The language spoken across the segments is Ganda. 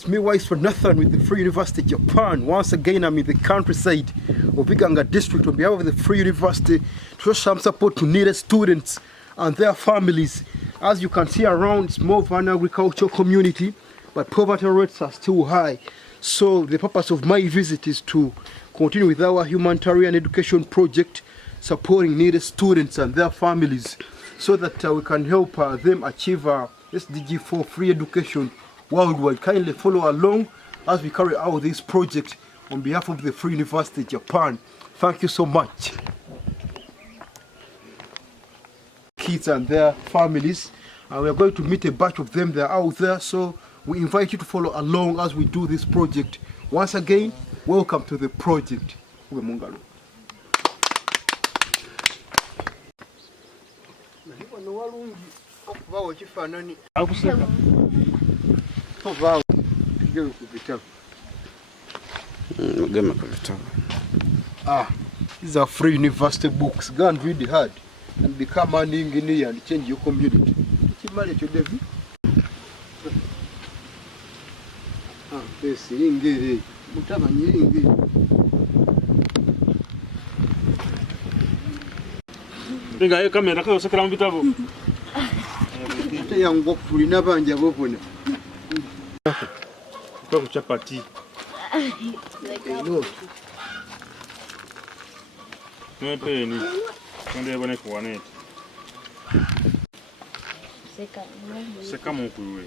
It's me, Wise for Nathan, with the Free University Japan. Once again, I'm in the countryside of Uganda district on behalf of the Free University to show some support to needed students and their families. As you can see around, it's more of an agricultural community, but poverty rates are still high. So the purpose of my visit is to continue with our humanitarian education project, supporting needed students and their families, so that we can help them achieve SDG 4 free education worldwide. Kindly follow along as we carry out this project on behalf of the Free University Japan. Thank you so much. Kids and their families, and we are going to meet a batch of them. They are out there, so we invite you to follow along as we do this project. Once again, welcome to the project. These are free university books. Go and read the hard and become an engineer and change your community. Kamera kwa sakala mbitabo. Yango kulina banja bobona. Kwa chapati. Mepe ni. Konde bone kwa net. Seka mukuru.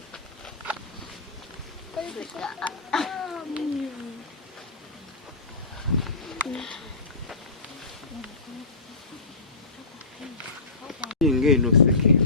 Ingeno seke.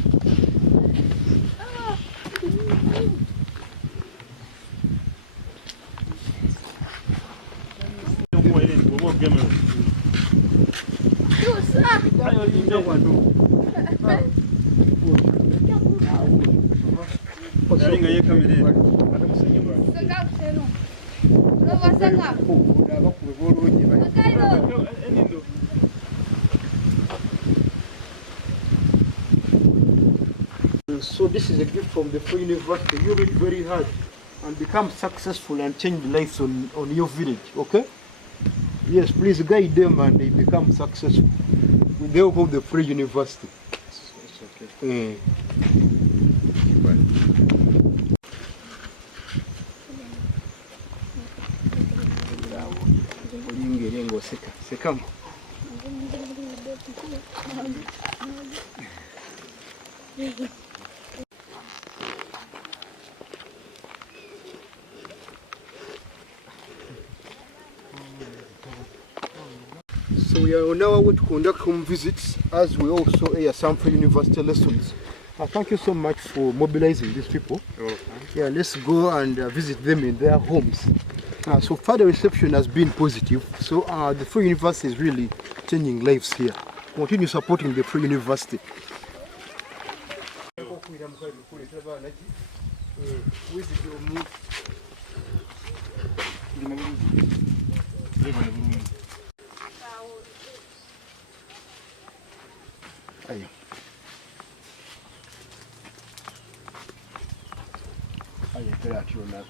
So this is a gift from the Free University. You read very hard and become successful and change lives on your village, okay? Yes, please guide them and they become successful with the help of the Free University. That's okay. So we are on our way to conduct home visits as we also air some Free University lessons. Thank you so much for mobilizing these people. Yeah, let's go and visit them in their homes. So far the reception has been positive. So the Free University is really changing lives here. Continue supporting the Free University.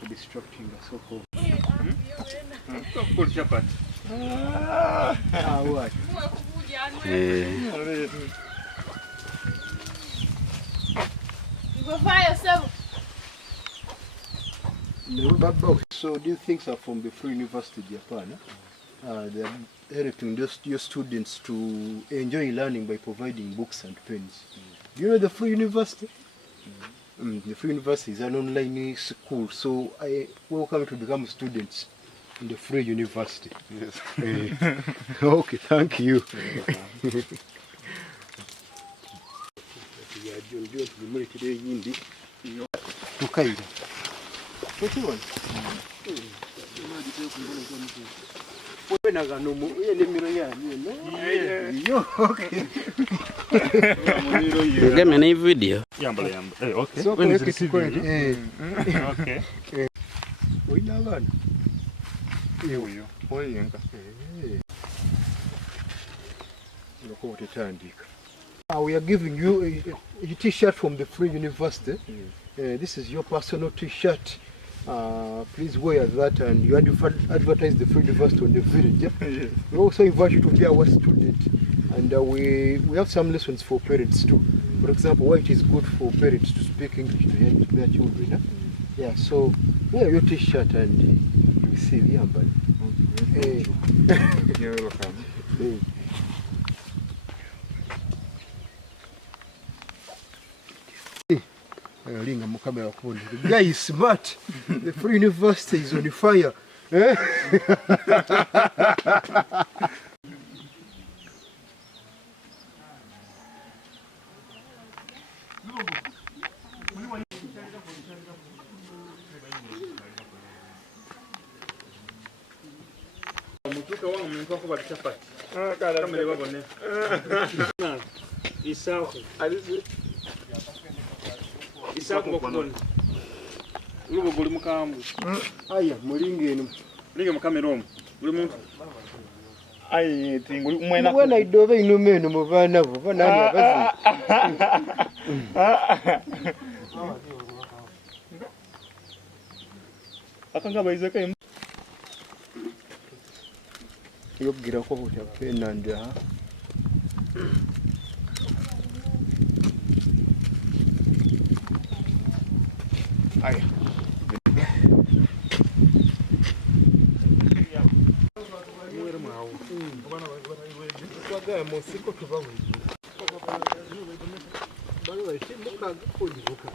Distracting us so cool. What? So these things are from the Free University Japan. They are helping your students to enjoy learning by providing books and pens. Do you know the Free University? The Free University is an online school, so I welcome you to become students in the Free University. Yes. Okay, thank you. Give me a video. Okay. So when is is it okay. We are giving you a t-shirt from the Free University. This is your personal t-shirt. please wear that, and you advertise the free university on the village. Yeah? Yes. We also invite you to be our student, and we have some lessons for parents too. For example, why it is good for parents to speak English to their children. Huh? Yeah, so wear your t-shirt and you see the amber. You're welcome. The guy is smart. The Free University is on fire. Mutuka wangu mlikuwa kwa chapati. Kama leo bone. Isao. Isao kwa kona. Lugo guli mukambu. Aya, mulinge eno. Linga mukameromu. Guli muntu. Ai tinguli Mwena idobe inumeno mubana bo. Bana abazi. Akanga bayizeka yogira ko butapenda nda aya mwere mwawo kwaga musiko tubawe bali waiti mukaga kulibuka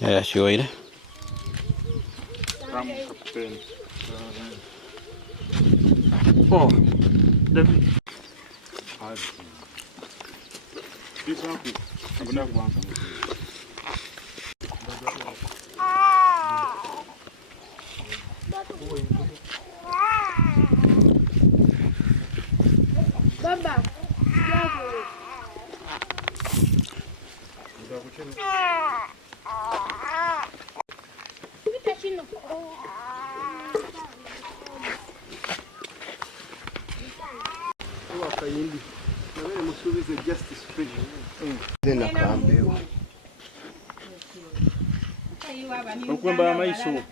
Yeah, sure. Oh, David. This one, I'm gonna go on. Baba. wakayindi nabene musubize justice free zena kambewa Okwemba amaiso.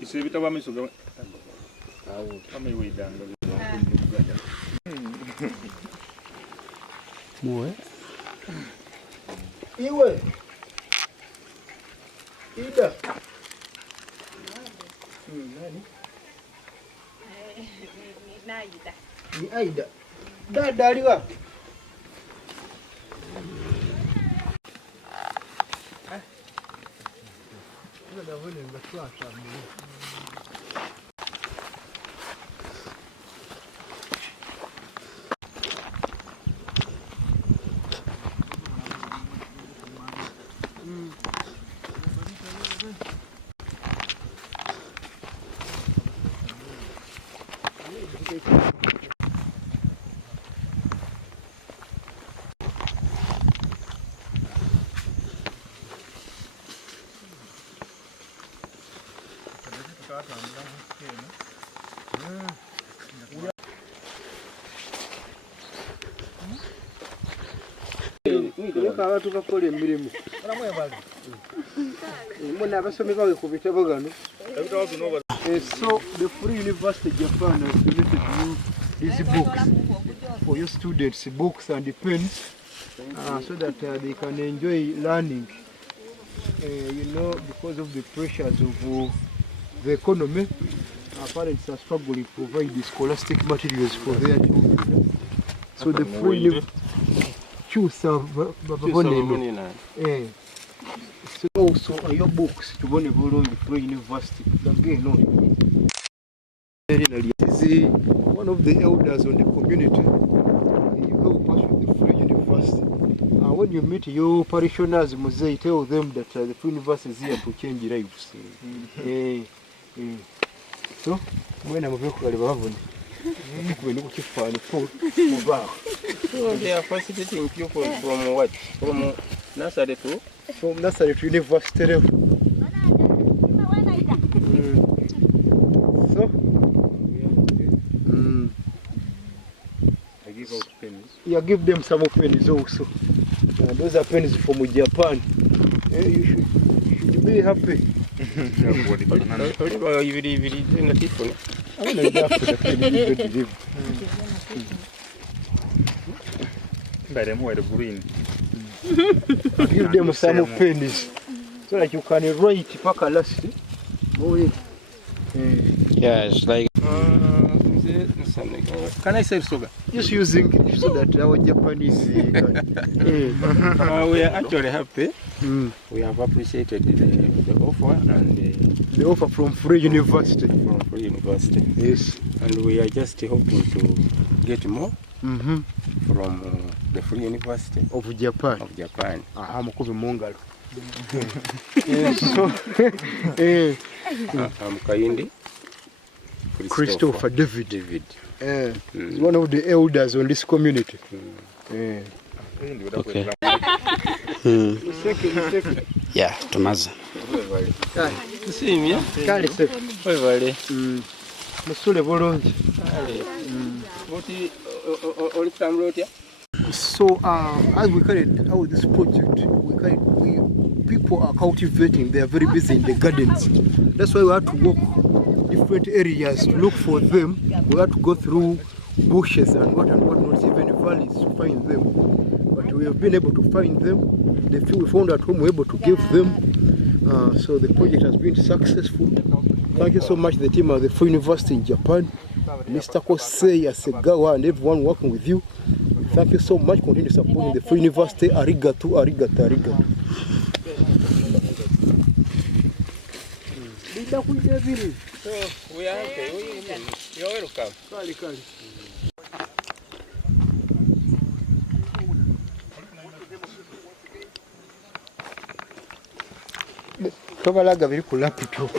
Ise bitaba amaiso ga. Awo, amaiwe idanga. muwe iwe ida nani ni Aida. Dada aliwa. Dada wale ngachwa tamu. Abantu bakola emirimu muna abasomi bawe ku bitabo gano. So the Free University Japan has donated you these books for your students, books and pens, so that they can enjoy learning. You know, because of the pressures of the economy, our parents are struggling to provide the scholastic materials for their children. So the Free Chusa babone. So also your books to one evolve for university. Again, no. Is one of the elders on the community. You help us with the free university. When you meet your parishioners, you must tell them that the free university is here to change lives. So, when I'm very well, so they are facilitating pupils from what? From nursery to? From nursery to university level. So, I give out pennies. yeah, give them some pennies also. Those are pennies from Japan. You should be happy. I don't know for the penny. By them were the green. Give them some pennies so that you can write back a last. Yeah, it's like Can I say sugar? Just using so that our Japanese. We are actually happy. We have appreciated the offer and the offer from Free University. from Free University. Yes. And we are just hoping to get more from the Free University Of Japan. of Japan. Mukubi Mongalo. I'm Kaindi. Christopher David. David. He's one of the elders on this community. okay. Yeah, tumaze. Tusimye. Kale se. Webale. Musule bulungi. Oti oli kutambula otya? So as we carried out this project, people are cultivating. They are very busy in the gardens. That's why we had to walk different areas to look for them. We had to go through bushes and whatnot, even valleys to find them. But we have been able to find them. The few we found at home, we were able to give them. So the project has been successful. Thank you so much, the team of the Free University in Japan, Mr. Kosei, Segawa, and everyone working with you. Thank you so much. Continue supporting the Free University. Arigato, arigato, arigato. So we are okay. You're welcome. Kali. Kabalaga biri ku laptop.